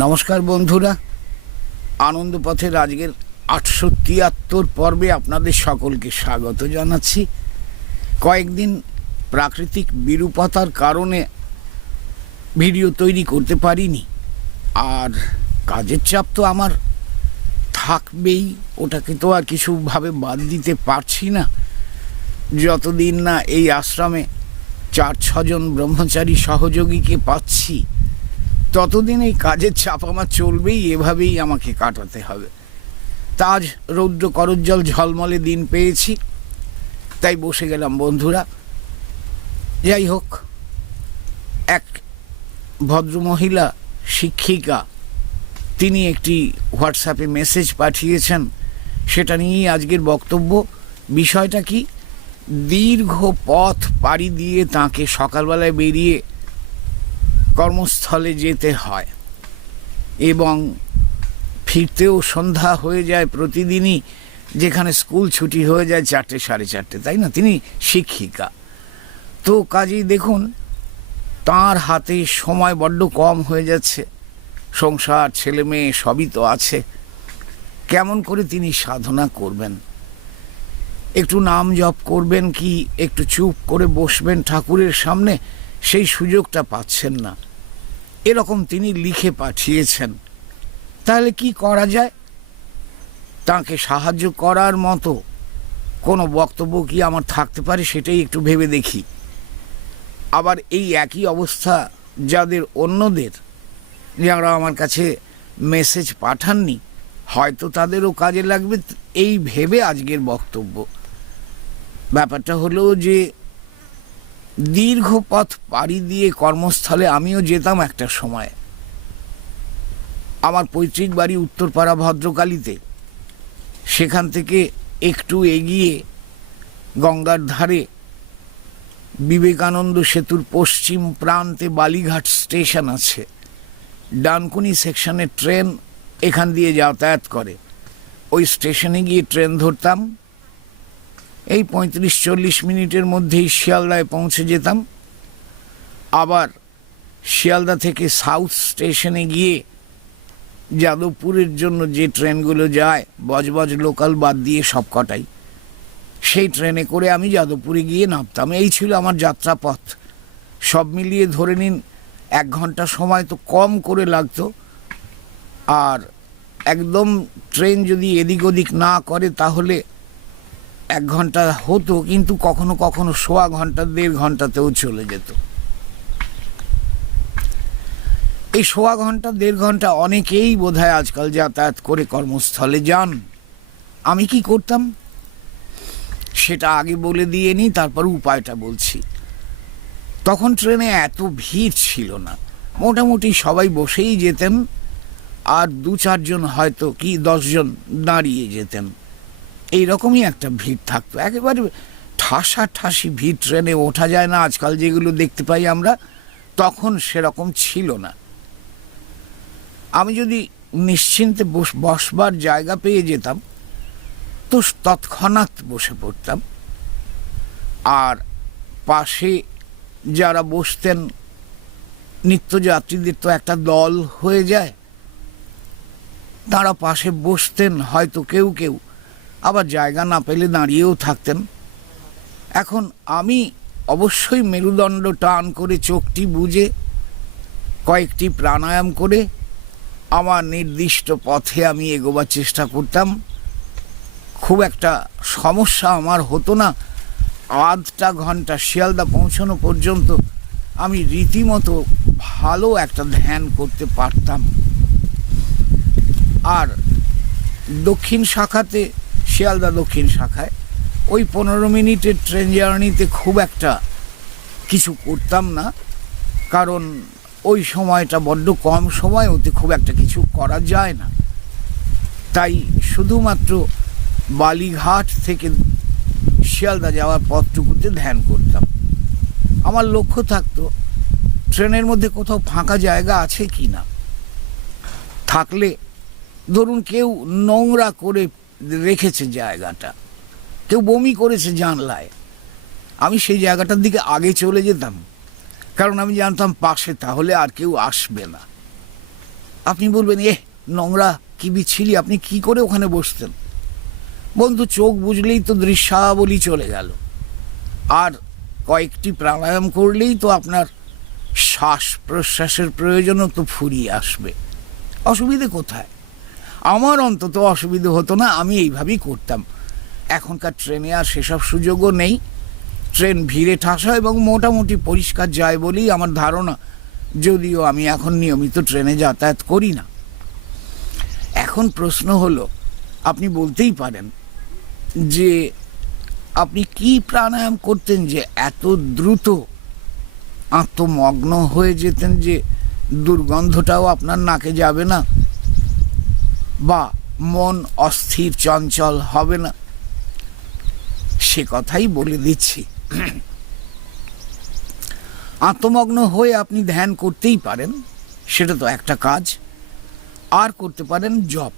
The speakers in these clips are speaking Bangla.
নমস্কার বন্ধুরা। আনন্দ পথের আজকের আটশো তিয়াত্তর পর্বে আপনাদের সকলকে স্বাগত জানাচ্ছি। কয়েকদিন প্রাকৃতিক বিরূপতার কারণে ভিডিও তৈরি করতে পারিনি। আর কাজের চাপ তো আমার থাকবেই, ওটাকে তো আর কিছুভাবে বাদ দিতে পারছি না। যতদিন না এই আশ্রমে চার ছজন ব্রহ্মচারী সহযোগীকে পাচ্ছি ততদিন এই কাজের চাপ আমার চলবেই, এভাবেই আমাকে কাটাতে হবে। তাজ রৌদ্র করজ্জল ঝলমলে দিন পেয়েছি, তাই বসে গেলাম বন্ধুরা। যাই হোক, এক ভদ্রমহিলা শিক্ষিকা, তিনি একটি হোয়াটসঅ্যাপে মেসেজ পাঠিয়েছেন। সেটা নিয়েই আজকের বক্তব্য। বিষয়টা কি? দীর্ঘ পথ পাড়ি দিয়ে তাকে সকালবেলায় বেরিয়ে কর্মস্থলে যেতে হয় এবং ফিরতেও সন্ধ্যা হয়ে যায় প্রতিদিনই, যেখানে স্কুল ছুটি হয়ে যায় চারটে, সাড়ে চারটে, তাই না? তিনি শিক্ষিকা। তো কাজেই দেখুন, তার হাতে সময় বড্ড কম হয়ে যাচ্ছে। সংসার ছেলে মেয়ে সবই তো আছে। কেমন করে তিনি সাধনা করবেন? একটু নাম জপ করবেন কি? একটু চুপ করে বসবেন ঠাকুরের সামনে? সেই সুযোগটা পাচ্ছেন না। এরকম তিনি লিখে পাঠিয়েছেন। তাহলে কি করা যায়? তাকে সাহায্য করার মতো কোনো বক্তব্য কি আমার থাকতে পারে সেটাই একটু ভেবে দেখি। আবার এই একই অবস্থা যাদের অন্যদের, যারা আমার কাছে মেসেজ পাঠাননি, হয়তো তাদেরও কাজে লাগবে এই ভেবে আজকের বক্তব্য। ব্যাপারটা হলো যে দীর্ঘ পথ পাড়ি দিয়ে কর্মস্থলে আমিও যেতাম একটা সময়। আমার পৈতৃক বাড়ি উত্তরপাড়া ভদ্রকালীতে। সেখান থেকে একটু এগিয়ে গঙ্গার ধারে বিবেকানন্দ সেতুর পশ্চিম প্রান্তে বালিঘাট স্টেশন আছে। ডানকুনি সেকশনের ট্রেন এখান দিয়ে যাতায়াত করে। ওই স্টেশনে গিয়ে ট্রেন ধরতাম। এই পঁয়ত্রিশ চল্লিশ মিনিটের মধ্যেই শিয়ালদায় পৌঁছে যেতাম। আবার শিয়ালদা থেকে সাউথ স্টেশনে গিয়ে যাদবপুরের জন্য যে ট্রেনগুলো যায় বজবজ লোকাল বাদ দিয়ে সব কটাই। সেই ট্রেনে করে আমি যাদবপুরে গিয়ে নামতাম। এই ছিল আমার যাত্রাপথ। সব মিলিয়ে ধরে নিন, এক ঘণ্টা সময় তো কম করে লাগতো। আর একদম ট্রেন যদি এদিক ওদিক না করে, তাহলে এক ঘণ্টা হতো, কিন্তু কখনো কখনো সোয়া ঘণ্টা, দেড় ঘন্টাতেও চলে যেত। এই সোয়া ঘণ্টা, দেড় ঘণ্টা অনেকেই বোধহয় আজকাল যাতায়াত করে কর্মস্থলে যান। আমি কি করতাম? সেটা আগে বলে দিয়ে নিই তারপর উপায়টা বলছি। তখন ট্রেনে এত ভিড় ছিল না। মোটামুটি সবাই বসেই যেতেন, আর দু চারজন হয়তো কি দশজন দাঁড়িয়ে যেতেন। এই রকমই একটা ভিড় থাকতো। একেবারে ঠাসা ঠাসি ভিড়, ট্রেনে ওঠা যায় না। আজকাল যেগুলো দেখতে পাই আমরা, তখন সেরকম ছিল না। আমি যদি নিশ্চিন্তে বস, বসবার জায়গা পেয়ে যেতাম, তো তৎক্ষণাৎ বসে পড়তাম। আর পাশে যারা বসতেন, নিত্যযাত্রীদের তো একটা দল হয়ে যায়। তারা পাশে বসতেন, হয়তো কেউ কেউ। আবার জায়গা না পেলে দাঁড়িয়েও থাকতেন। এখন আমি অবশ্যই মেরুদণ্ড টান করে চোখটি বুঝে কয়েকটি প্রাণায়াম করে আমার নির্দিষ্ট পথে আমি এগোবার চেষ্টা করতাম। খুব একটা সমস্যা আমার হতো না। আধটা ঘণ্টা শিয়ালদা পৌঁছানো পর্যন্ত আমি রীতিমতো ভালো একটা ধ্যান করতে পারতাম। আর দক্ষিণ শাখাতে শিয়ালদা দক্ষিণ শাখায়। ওই পনেরো মিনিটের ট্রেন জার্নিতে খুব একটা কিছু করতাম না। কারণ ওই সময়টা বড্ড কম সময়, ওতে খুব একটা কিছু করা যায় না। তাই শুধুমাত্র বালিঘাট থেকে শিয়ালদা যাওয়ার পথটুকুতে ধ্যান করতাম। আমার লক্ষ্য থাকতো, ট্রেনের মধ্যে কোথাও ফাঁকা জায়গা আছে কি না থাকলে, ধরুন কেউ নোংরা করে রেখেছে জায়গাটা। কেউ বমি করেছে জানলায়। আমি সেই জায়গাটার দিকে আগে চলে যেতাম। কারণ আমি জানতাম পাশে তাহলে আর কেউ আসবে না। আপনি বলবেন এ নোংরা কি বিচ্ছিরি আপনি কি করে ওখানে বসতেন? বন্ধু, চোখ বুঝলেই তো দৃশ্যাবলী চলে গেল। আর কয়েকটি প্রাণায়াম করলেই তো আপনার শ্বাস প্রশ্বাসের প্রয়োজনও তো ফুরিয়ে আসবে। অসুবিধে কোথায়? আমার অন্তত অসুবিধে হতো না, আমি এইভাবেই করতাম। এখনকার ট্রেনে আর সেসব সুযোগও নেই। ট্রেন ভিড়ে ঠাসা এবং মোটামুটি পরিষ্কার যায় বলেই আমার ধারণা। যদিও আমি এখন নিয়মিত ট্রেনে যাতায়াত করি না। এখন প্রশ্ন হলো, আপনি বলতেই পারেন যে আপনি কি প্রাণায়াম করতেন যে এত দ্রুত আত্মমগ্ন হয়ে যেতেন যে দুর্গন্ধটাও আপনার নাকে যাবে না? বা মন অস্থির, চঞ্চল হবে না। সে কথাই বলে দিচ্ছি। আত্মমগ্ন হয়ে আপনি ধ্যান করতেই পারেন, সেটা তো একটা কাজ। আর করতে পারেন জপ।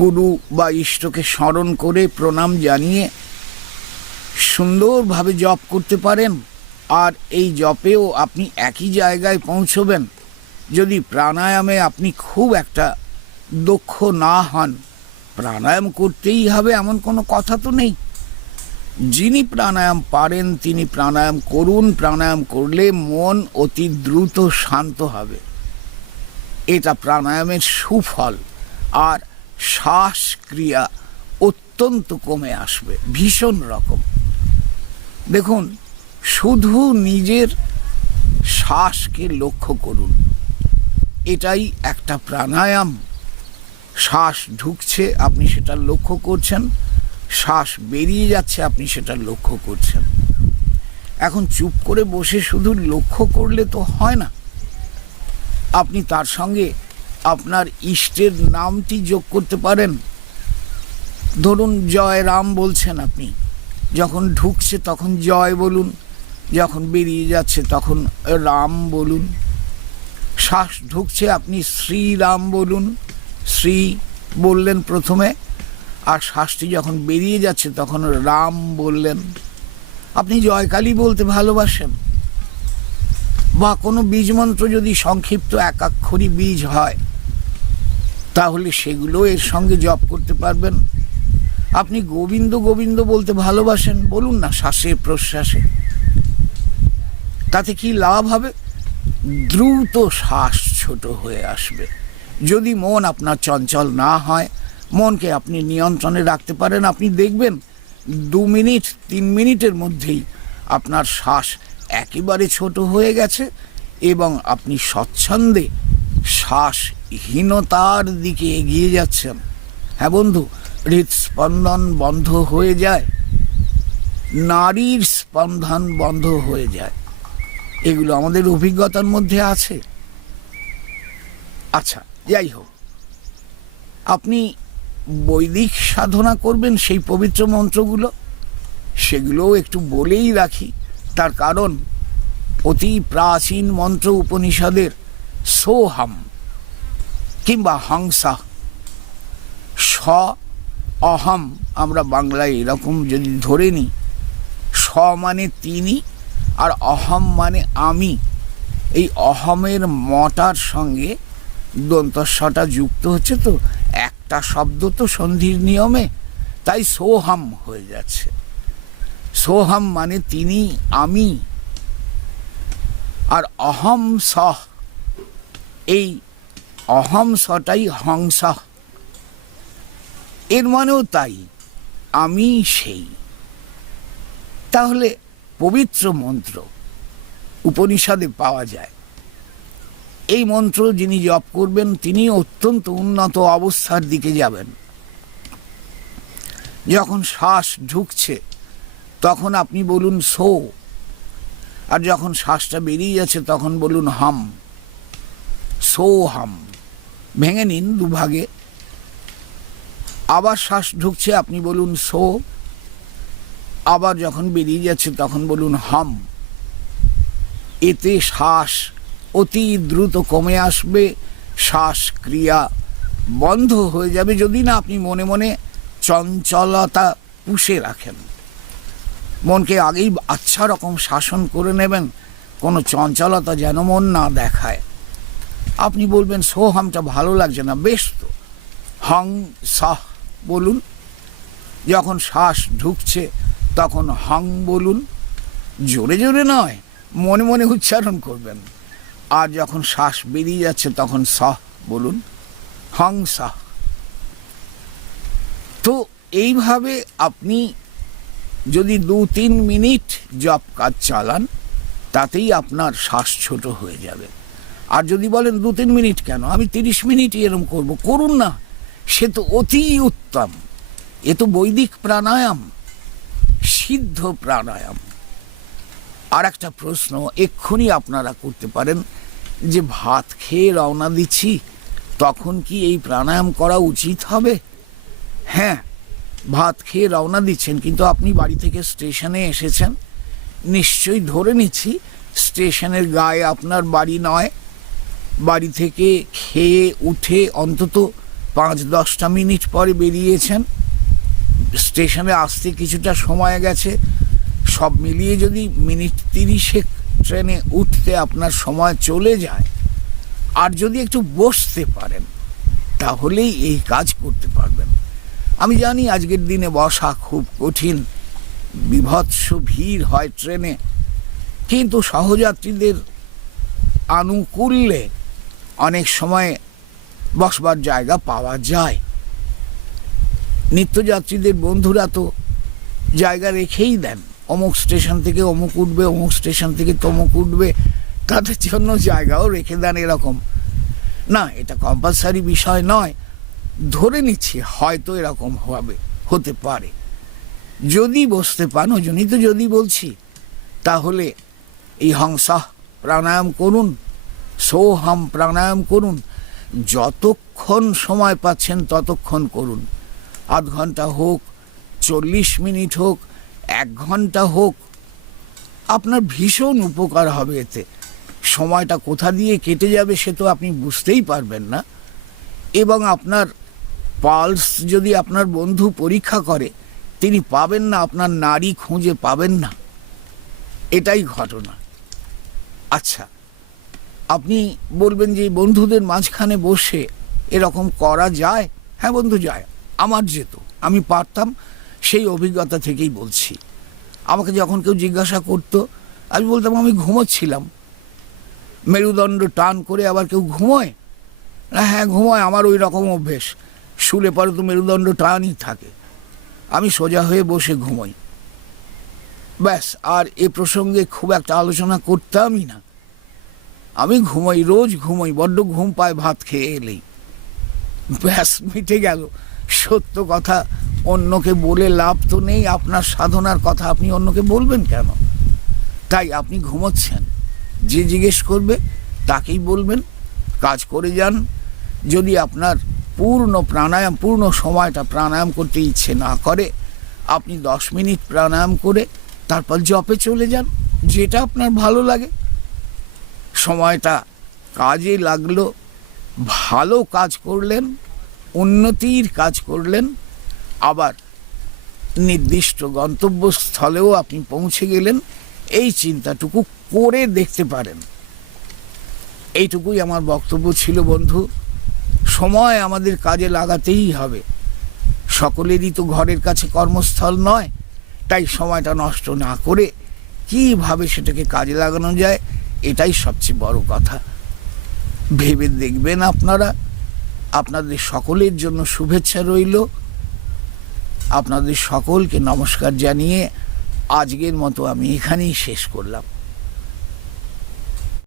গুরু বা ইষ্টকে স্মরণ করে প্রণাম জানিয়ে সুন্দরভাবে জপ করতে পারেন। আর এই জপেও আপনি একই জায়গায় পৌঁছবেন। যদি প্রাণায়ামে আপনি খুব একটা দক্ষ না হন। প্রাণায়াম করতেই হবে এমন কোনো কথা তো নেই। যিনি প্রাণায়াম পারেন, তিনি প্রাণায়াম করুন। প্রাণায়াম করলে মন অতি দ্রুত শান্ত হবে। এটা প্রাণায়ামের সুফল। আর শ্বাসক্রিয়া অত্যন্ত কমে আসবে, ভীষণ রকম। দেখুন, শুধু নিজের শ্বাসকে লক্ষ্য করুন। এটাই একটা প্রাণায়াম। শ্বাস ঢুকছে, আপনি সেটা লক্ষ্য করছেন। শ্বাস বেরিয়ে যাচ্ছে, আপনি সেটা লক্ষ্য করছেন। এখন চুপ করে বসে শুধু লক্ষ্য করলে তো হয় না। আপনি তার সঙ্গে আপনার ইষ্টের নামটি যোগ করতে পারেন। ধরুন, জয় রাম বলছেন আপনি। যখন ঢুকছে তখন জয় বলুন, যখন বেরিয়ে যাচ্ছে তখন রাম বলুন। শ্বাস ঢুকছে, আপনি শ্রীরাম বলুন। শ্রী বললেন প্রথমে, আর শ্বাসটি যখন বেরিয়ে যাচ্ছে তখন রাম বললেন, আপনি জয়কালী বলতে ভালোবাসেন? বা কোনো বীজ মন্ত্র যদি সংক্ষিপ্ত একাক্ষরী বীজ হয়, তাহলে সেগুলো এর সঙ্গে জপ করতে পারবেন? আপনি গোবিন্দ গোবিন্দ বলতে ভালোবাসেন? বলুন না শ্বাসে, প্রশ্বাসে। তাতে কি লাভ হবে? দ্রুত শ্বাস ছোট হয়ে আসবে। যদি মন আপনার চঞ্চল না হয়, মনকে আপনি নিয়ন্ত্রণে রাখতে পারেন। আপনি দেখবেন দু মিনিট, তিন মিনিটের মধ্যেই আপনার শ্বাস একেবারে ছোট হয়ে গেছে এবং আপনি স্বচ্ছন্দে শ্বাসহীনতার দিকে এগিয়ে যাচ্ছেন। হ্যাঁ বন্ধু হৃদস্পন্দন বন্ধ হয়ে যায়, নারীর স্পন্দন বন্ধ হয়ে যায়। এগুলো আমাদের অভিজ্ঞতার মধ্যে আছে। আচ্ছা যাই হোক আপনি বৈদিক সাধনা করবেন সেই পবিত্র মন্ত্রগুলো, সেগুলোও একটু বলেই রাখি। তার কারণ, অতি প্রাচীন মন্ত্র উপনিষদের সোহাম কিংবা হংসা, স অহম আমরা বাংলায় এরকম যদি ধরে নিই স মানে তিনি আর অহম মানে আমি। এই অহমের মটার সঙ্গে দন্তস্বটা যুক্ত হচ্ছে তো, একটা শব্দ তো সন্ধির নিয়মে, তাই সোহাম হয়ে যাচ্ছে। সোহাম মানে তিনি, আমি, আর অহম সহ, এই অহম সটাই হংস। এর মানেও তাই, আমি সেই। তাহলে পবিত্র মন্ত্র উপনিষদে পাওয়া যায় এই মন্ত্র যিনি জপ করবেন, তিনি অত্যন্ত উন্নত অবস্থার দিকে যাবেন। যখন শ্বাস ঢুকছে, তখন আপনি বলুন, সো। আর যখন শ্বাসটা বেরিয়ে যাচ্ছে, তখন বলুন, হাম। সো হাম। ভেঙে নিন দুভাগে। আবার শ্বাস ঢুকছে, আপনি বলুন, সো। আবার যখন বেরিয়ে যাচ্ছে, তখন বলুন, হাম। এতে শ্বাস অতি দ্রুত কমে আসবে। শ্বাসক্রিয়া বন্ধ হয়ে যাবে যদি না আপনি মনে মনে চঞ্চলতা পুষে রাখেন। মনকে আগেই আচ্ছা রকম শাসন করে নেবেন। কোনো চঞ্চলতা যেন মন না দেখায়। আপনি বলবেন, সোহামটা ভালো লাগছে না, বেশ তো। হং সাহ বলুন। যখন শ্বাস ঢুকছে, তখন হং বলুন। জোরে জোরে নয়, মনে মনে উচ্চারণ করবেন। আর যখন শ্বাস বেরিয়ে যাচ্ছে, তখন সাহ বলুন, হং তো এইভাবে আপনি যদি দু তিন মিনিট জব কাজ চালান, তাতেই আপনার শ্বাস ছোট হয়ে যাবে। আর যদি বলেন দু তিন মিনিট কেন? আমি তিরিশ মিনিটই এরম করব। করুন না, সে তো অতি উত্তম। এ তো বৈদিক প্রাণায়াম, সিদ্ধ প্রাণায়াম। আর একটা প্রশ্ন, এক্ষুনি আপনারা করতে পারেন যে ভাত খেয়ে রওনা দিচ্ছি, তখন কি এই প্রাণায়াম করা উচিত হবে? হ্যাঁ ভাত খেয়ে রওনা দিচ্ছেন, কিন্তু আপনি বাড়ি থেকে স্টেশনে এসেছেন। নিশ্চয়ই ধরে নিচ্ছি, স্টেশনের গায়ে আপনার বাড়ি নয়। বাড়ি থেকে খেয়ে উঠে অন্তত পাঁচ দশটা মিনিট পরে বেরিয়েছেন। স্টেশনে আসতে কিছুটা সময় গেছে সব মিলিয়ে যদি মিনিট তিরিশে ট্রেনে উঠতে আপনার সময় চলে যায়, আর যদি একটু বসতে পারেন, তাহলেই এই কাজ করতে পারবেন। আমি জানি আজকের দিনে বসা খুব কঠিন, বিভৎস ভিড় হয় ট্রেনে, কিন্তু সহযাত্রীদের আনুকূল্যে অনেক সময় বসবার জায়গা পাওয়া যায়। নিত্যযাত্রীদের বন্ধুরা তো জায়গা রেখেই দেন। অমুক স্টেশন থেকে অমুক উঠবে, অমুক স্টেশন থেকে তমুক উঠবে। তাদের জন্য জায়গাও রেখে দেন এরকম। না, এটা কম্পালসারি বিষয় নয়। ধরে নিচ্ছি, হয়তো এরকম হবে, হতে পারে। যদি বসতে পান ওই তো যদি বলছি, তাহলে এই হংসা প্রাণায়াম করুন, সোহাম প্রাণায়াম করুন, যতক্ষণ সময় পাচ্ছেন ততক্ষণ করুন। আধ ঘণ্টা হোক, চল্লিশ মিনিট হোক এক ঘণ্টা হোক, আপনার ভীষণ উপকার হবে এতে। সময়টা কোথা দিয়ে কেটে যাবে সে তো আপনি বুঝতেই পারবেন না। এবং আপনার পালস যদি আপনার বন্ধু পরীক্ষা করে, তিনি পাবেন না, আপনার নারী খুঁজে পাবেন না। এটাই ঘটনা। আচ্ছা আপনি বলবেন যে বন্ধুদের মাঝখানে বসে এরকম করা যায়? হ্যাঁ বন্ধু, যায়। আমার যেত। আমি পারতাম। সেই অভিজ্ঞতা থেকেই বলছি। আমাকে যখন কেউ জিজ্ঞাসা করতো, আমি বলতাম, আমি ঘুমোচ্ছিলাম। মেরুদণ্ড টান করে আবার কেউ, ঘুমোয়? না হ্যাঁ ঘুমোয়, আমার ওই রকম অভ্যেস। শুলে পরে তো মেরুদণ্ড টানই থাকে। আমি সোজা হয়ে বসে ঘুমোই। ব্যাস, আর এ প্রসঙ্গে খুব একটা আলোচনা করতামই না। আমি ঘুমোই, রোজ ঘুমোই, বড্ড ঘুম পায়, ভাত খেয়ে এলেই। ব্যাস, মিটে গেল। সত্য কথা অন্যকে বলে লাভ তো নেই, আপনার সাধনার কথা আপনি অন্যকে বলবেন কেন? তাই আপনি ঘুমোচ্ছেন। যে জিজ্ঞেস করবে, তাকেই বলবেন। কাজ করে যান। যদি আপনার পূর্ণ প্রাণায়াম, পূর্ণ সময়টা প্রাণায়াম করতে ইচ্ছে না করে, আপনি দশ মিনিট প্রাণায়াম করে তারপর জপে চলে যান, যেটা আপনার ভালো লাগে। সময়টা কাজে লাগল, ভালো কাজ করলেন, উন্নতির কাজ করলেন আবার নির্দিষ্ট গন্তব্যস্থলেও আপনি পৌঁছে গেলেন, এই চিন্তাটুকু করে দেখতে পারেন। এইটুকুই আমার বক্তব্য ছিল বন্ধু। সময় আমাদের কাজে লাগাতেই হবে। সকলেরই তো ঘরের কাছে কর্মস্থল নয়, তাই সময়টা নষ্ট না করে কীভাবে সেটাকে কাজে লাগানো যায়, এটাই সবচেয়ে বড় কথা। ভেবে দেখবেন আপনারা। আপনাদের সকলের জন্য শুভেচ্ছা রইল। আপনাদের সকলকে নমস্কার জানিয়ে আজকের মতো আমি এখানেই শেষ করলাম।